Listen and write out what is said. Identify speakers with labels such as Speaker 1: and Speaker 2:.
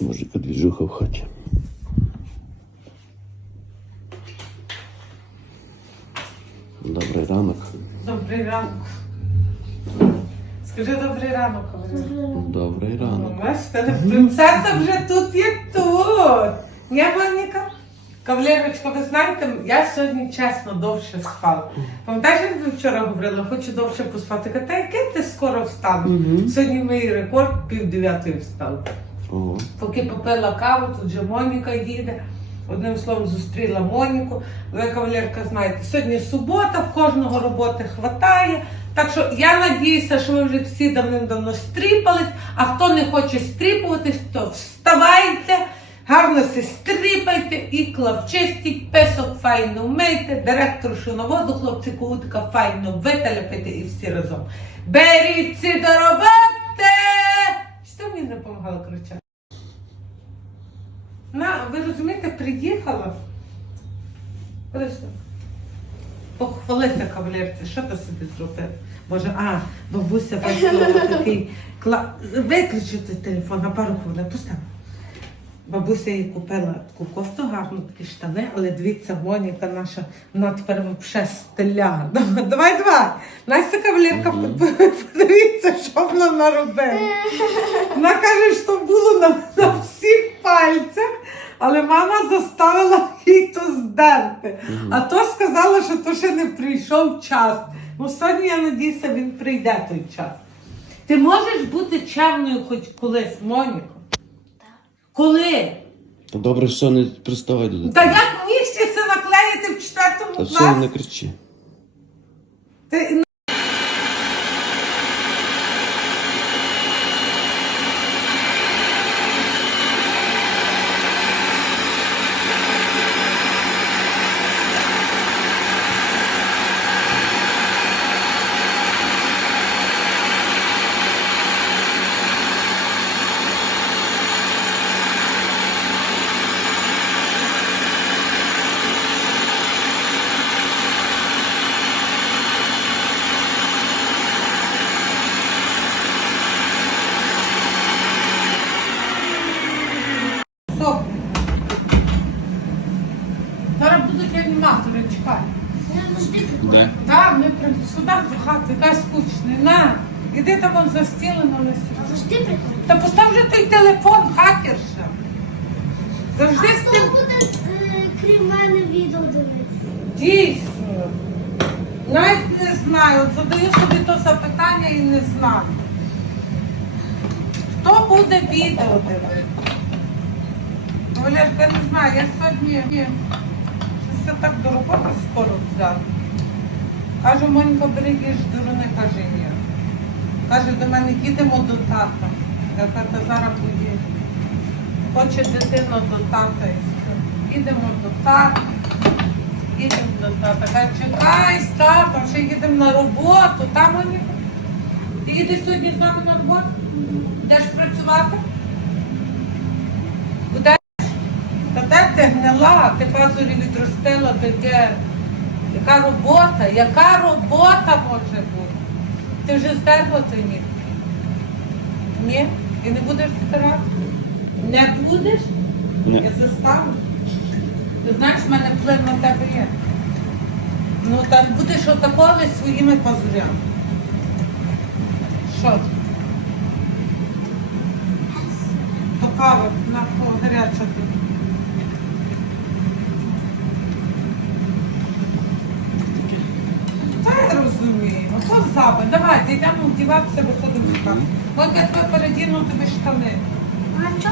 Speaker 1: Може, яка двіжуха в хаті. Добрий ранок.
Speaker 2: Добрий ранок. Скажи добрий ранок.
Speaker 1: Добрий ранок.
Speaker 2: Ну, Бачите, принцеса вже тут є тут. Ні, Моніка? Кавалерочка, ви знаєте, я сьогодні чесно довше спала. Пам'ятаєш, як ви вчора говорили, хочу довше поспати. Та яке ти скоро встанеш? Сьогодні мій рекорд пів дев'ятої встала.
Speaker 1: Ого.
Speaker 2: Поки попила каву, тут же Моніка їде. Одним словом, зустріла Моніку. Ви, кавалерка, знаєте, сьогодні субота, в кожного роботи хватає. Так що я надіюся, що ви вже всі давним-давно стріпались, а хто не хоче стріпуватись, то вставайте, гарно се стріпайте, ікла вчистіть, песок файно вмийте, директоршу на воду, хлопці кутика файно вителепите і всі разом. Беріться до роботи! Що мені не допомагала кричати? Ви розумієте, приїхала. Похвалися кавалерці, що ти собі зробив? Боже, а, бабуся бачила такий кла... Виключи той телефон на пару хвилин, постав. Бабуся їй купила таку кофту, гарну такі штани, але дивіться, Моніка наша, вона тепер взагалі стиля. Давай, давай. Настя кавалерка, подивіться, що вона наробила. Вона каже, що було на, на всіх пальцях, але мама заставила їй то здерти. А то сказала, що то ще не прийшов час. Ну, сьогодні, я надіюся, він прийде той час. Ти можеш бути чемною хоч колись, Моніко? Коли?
Speaker 1: Та добре, що не приставай до
Speaker 2: Та як міг ще це наклеїти в
Speaker 1: Та
Speaker 2: четвертому
Speaker 1: все, не кричи.
Speaker 2: Ти... Зараз будуть аніматори, чекай.
Speaker 1: Де?
Speaker 2: Так, ми сюди до хати, якась скучна. На, іди там он застілено на сі-
Speaker 3: Завжди приходить.
Speaker 2: Та постав вже той телефон, хакерша. Завжди з
Speaker 3: Хто
Speaker 2: тим
Speaker 3: буде е, крім мене відео дивитися?
Speaker 2: дійсно. Навіть не знаю, от задаю собі то запитання і не знаю. Хто буде відео дивитися? Валерка, я не знаю, я сьогодні це так до роботи скоро взяла. Кажу, Моніка, бери їж дурне, каже, ні. Каже, до мене їдемо до тата. Я кажу, «Та зараз поїду. Хоче дитина до тата і все. Їдемо до тата. Їдемо до тата. Каже, чекай, з татом, ще їдемо на роботу. Там Моніка. Ти їдеш сьогодні з нами на роботу? Будеш працювати? Будеш? Де ти ти пазурі відростила таке. Яка робота? Яка робота може бути? Ти вже здерла той ніг? Ні? І не будеш старати? Не будеш?
Speaker 1: Ні.
Speaker 2: Я заставлю. Ти знаєш, в мене вплив на тебе є. Ну так будеш отаколи своїми пазурями. Що? ти? То кава на гаряча тут. Та я то запит. Давайте йдемо вдіватися, виходимо. От я тебе передіну тобі штани.
Speaker 3: А що?